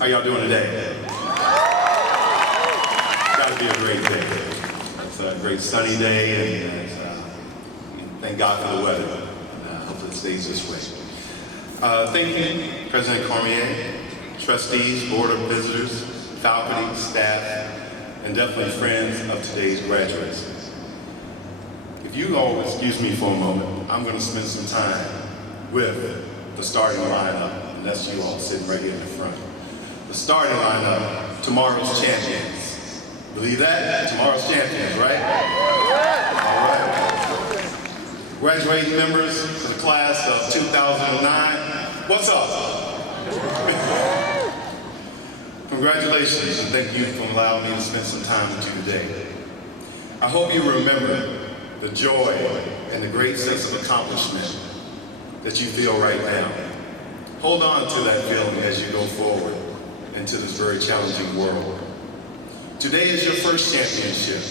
How y'all doing today? It's got to be a great day. It's a great sunny day, and thank God for the weather. Hopefully it stays this way. Thank you, President Cormier, trustees, board of visitors, faculty, staff, and definitely friends of today's graduates. If you all excuse me for a moment, I'm going to spend some time with the starting lineup, and that's you all sitting right here in the front. The starting lineup, tomorrow's champions. Believe that? Tomorrow's champions, right? All right. Graduating members of the class of 2009, what's up? Congratulations, and thank you for allowing me to spend some time with you today. I hope you remember the joy and the great sense of accomplishment that you feel right now. Hold on to that feeling as you go forward into this very challenging world. Today is your first championship.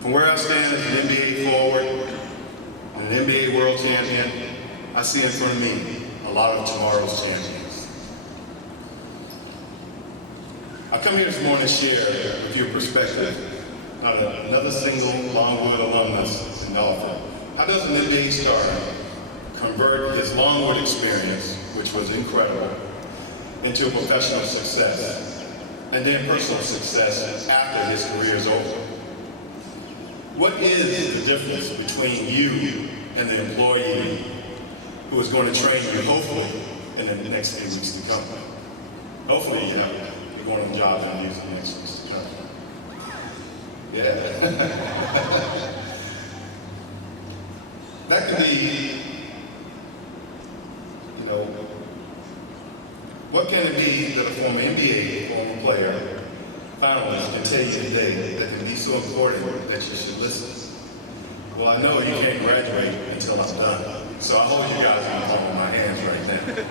From where I stand as an NBA forward, an NBA world champion, I see in front of me a lot of tomorrow's champions. I come here this morning to share with you a perspective on another single Longwood alumnus and author. How does an NBA star convert his Longwood experience, which was incredible, into a professional success, and then personal success after his career is over? What is the difference between you and the employee who is going to train you, hopefully, in the next few weeks to come? Hopefully, you're going to job interviews in the next weeks to come. Yeah. That could be, what can it be that a former NBA, former player, finalist can tell you today that can be so important that you should listen? Well, I know you can't graduate until I'm done, so I hope you guys are holding my hands right now.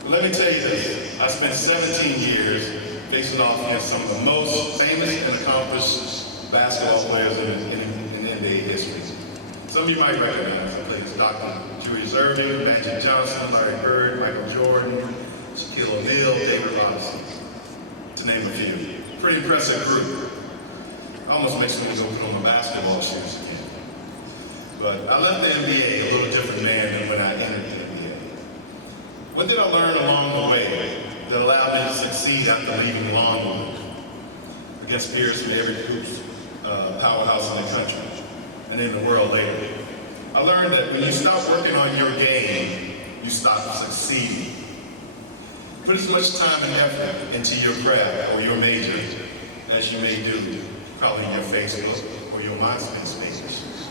But let me tell you this, I spent 17 years facing off against some of the most famous and accomplished basketball players in NBA history. Some of you might recognize them. Dr. Julius Irving, Magic Johnson, Larry Bird, Michael Jordan, Shaquille O'Neal, David Robinson, to name a few. Pretty impressive group. Almost makes me go put on my basketball shoes again. But I left the NBA a little different man than when I entered the NBA. What did I learn along the way that allowed me to succeed after leaving Longwood against peers from every powerhouse in the country and in the world later? I learned that when you stop working on your game, you stop succeeding. Put as much time and effort into your craft or your major as you may do probably your Facebook or your MySpace pages.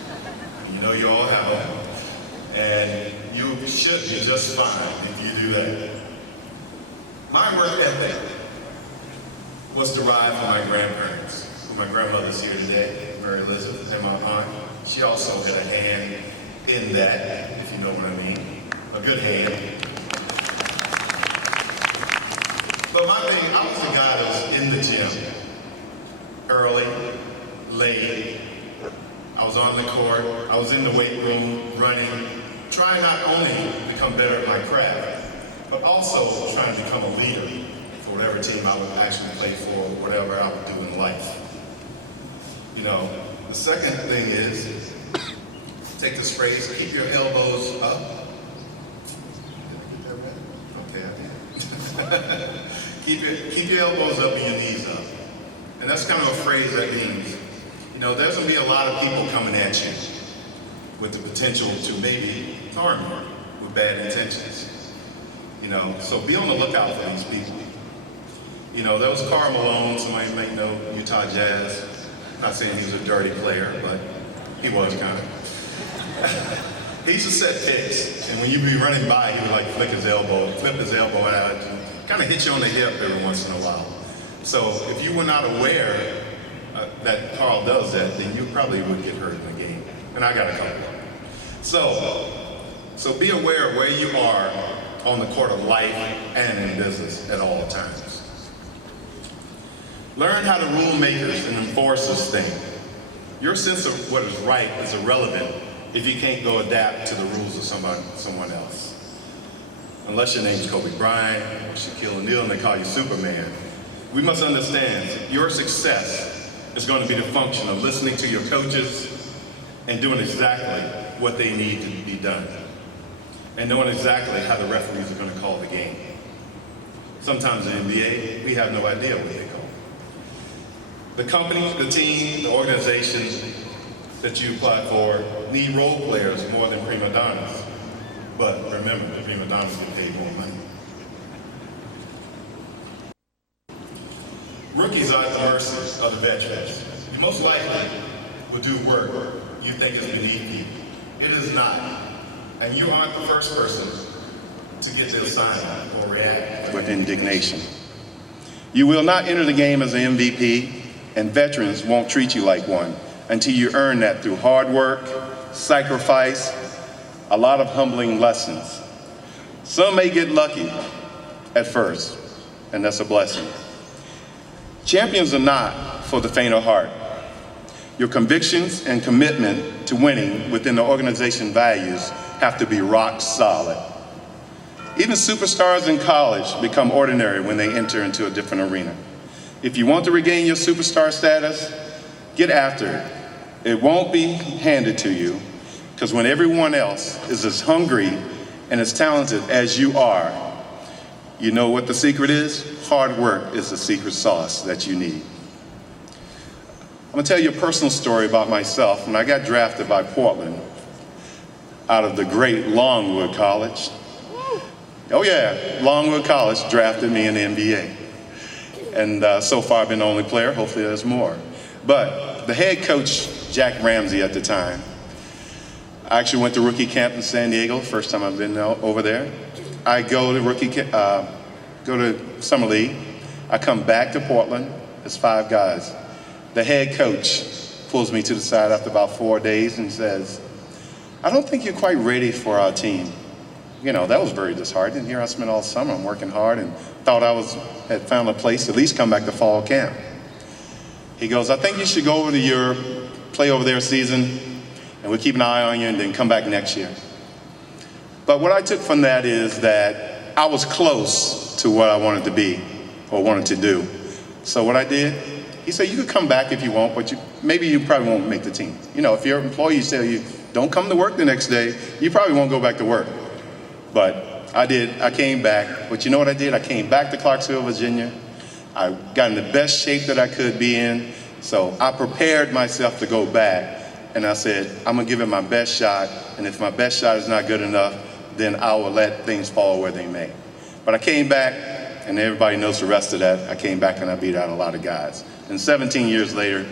You know you all have them, and you should be just fine if you do that. My work ethic was derived from my grandparents. My grandmother's here today, Mary Elizabeth, and my aunt. She also had a hand in that, if you know what I mean. A good hand. But my thing, I was the guy that was in the gym. Early, late. I was on the court. I was in the weight room, running, trying not only to become better at my craft, but also trying to become a leader for whatever team I would actually play for, whatever I would do in life. The second thing is, take this phrase, keep your elbows up. Okay, I did. Keep your elbows up and your knees up. And that's kind of a phrase that means, there's going to be a lot of people coming at you with the potential to maybe harm you with bad intentions. So be on the lookout for these people. There was Karl Malone, somebody may know, Utah Jazz. Not saying he was a dirty player, but he was kind of. He used to set picks, and when you'd be running by, he would like flip his elbow out, and kind of hit you on the hip every once in a while. So if you were not aware that Karl does that, then you probably would get hurt in the game. And I got a couple. So be aware of where you are on the court of life and in business at all times. Learn how to rule makers and enforce this thing. Your sense of what is right is irrelevant if you can't go adapt to the rules of someone else. unless your name is Kobe Bryant or Shaquille O'Neal and they call you Superman. We must understand your success is going to be the function of listening to your coaches and doing exactly what they need to be done, and knowing exactly how the referees are going to call the game. Sometimes in the NBA, we have no idea what they call. The company, the team, the organization that you apply for need role players more than prima donnas. But remember, the prima donnas get paid more money. Rookies are at the mercy of the veterans. You most likely will do work you think is beneath you. It is not. And you aren't the first person to get the assignment or react with indignation. You will not enter the game as an MVP, and veterans won't treat you like one until you earn that through hard work, sacrifice, a lot of humbling lessons. Some may get lucky at first, and that's a blessing. Champions are not for the faint of heart. Your convictions and commitment to winning within the organization values have to be rock solid. Even superstars in college become ordinary when they enter into a different arena. If you want to regain your superstar status, get after it. It won't be handed to you, because when everyone else is as hungry and as talented as you are, you know what the secret is? Hard work is the secret sauce that you need. I'm gonna tell you a personal story about myself. When I got drafted by Portland out of the great Longwood College. Oh yeah, Longwood College drafted me in the NBA. And so far I've been the only player, hopefully there's more. But the head coach, Jack Ramsey at the time, I actually went to rookie camp in San Diego, first time I've been over there. I go to Summer League. I come back to Portland, there's 5 guys. The head coach pulls me to the side after about 4 days and says, I don't think you're quite ready for our team. You know, that was very disheartening. Here I spent all summer, I'm working hard and thought had found a place to at least come back to fall camp. He goes, I think you should go over to Europe, play over there a season, and we'll keep an eye on you and then come back next year. But what I took from that is that I was close to what I wanted to be or wanted to do. So what I did, he said, you could come back if you want, but maybe you probably won't make the team. You know, if your employees tell you, don't come to work the next day, you probably won't go back to work. But I did, I came back. But you know what I did? I came back to Clarksville, Virginia. I got in the best shape that I could be in. So I prepared myself to go back. And I said, I'm gonna give it my best shot. And if my best shot is not good enough, then I will let things fall where they may. But I came back, and everybody knows the rest of that. I came back and I beat out a lot of guys. And 17 years later,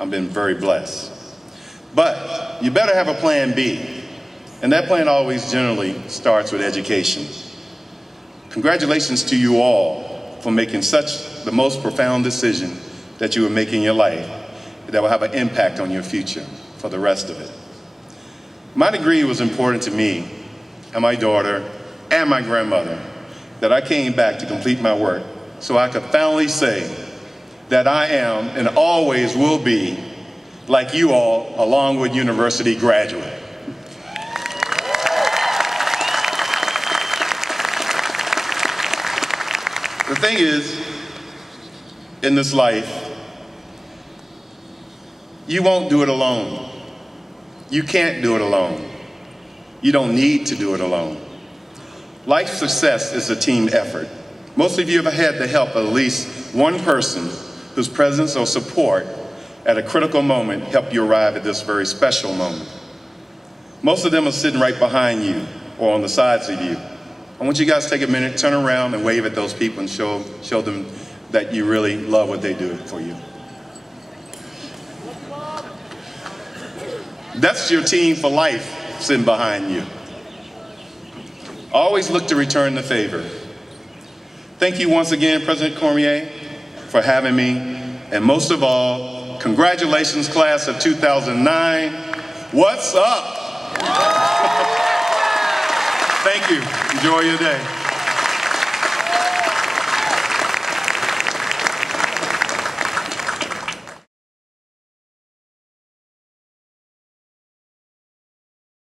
I've been very blessed. But you better have a plan B. And that plan always generally starts with education. Congratulations to you all for making such the most profound decision that you will make in your life that will have an impact on your future for the rest of it. My degree was important to me and my daughter and my grandmother, that I came back to complete my work so I could finally say that I am and always will be, like you all, a Longwood University graduate. The thing is, in this life, you won't do it alone. You can't do it alone. You don't need to do it alone. Life success is a team effort. Most of you have had the help of at least one person whose presence or support at a critical moment helped you arrive at this very special moment. Most of them are sitting right behind you or on the sides of you. I want you guys to take a minute, turn around and wave at those people and show them that you really love what they do for you. That's your team for life sitting behind you. Always look to return the favor. Thank you once again, President Cormier, for having me. And most of all, congratulations, class of 2009. What's up? Thank you. Enjoy your day.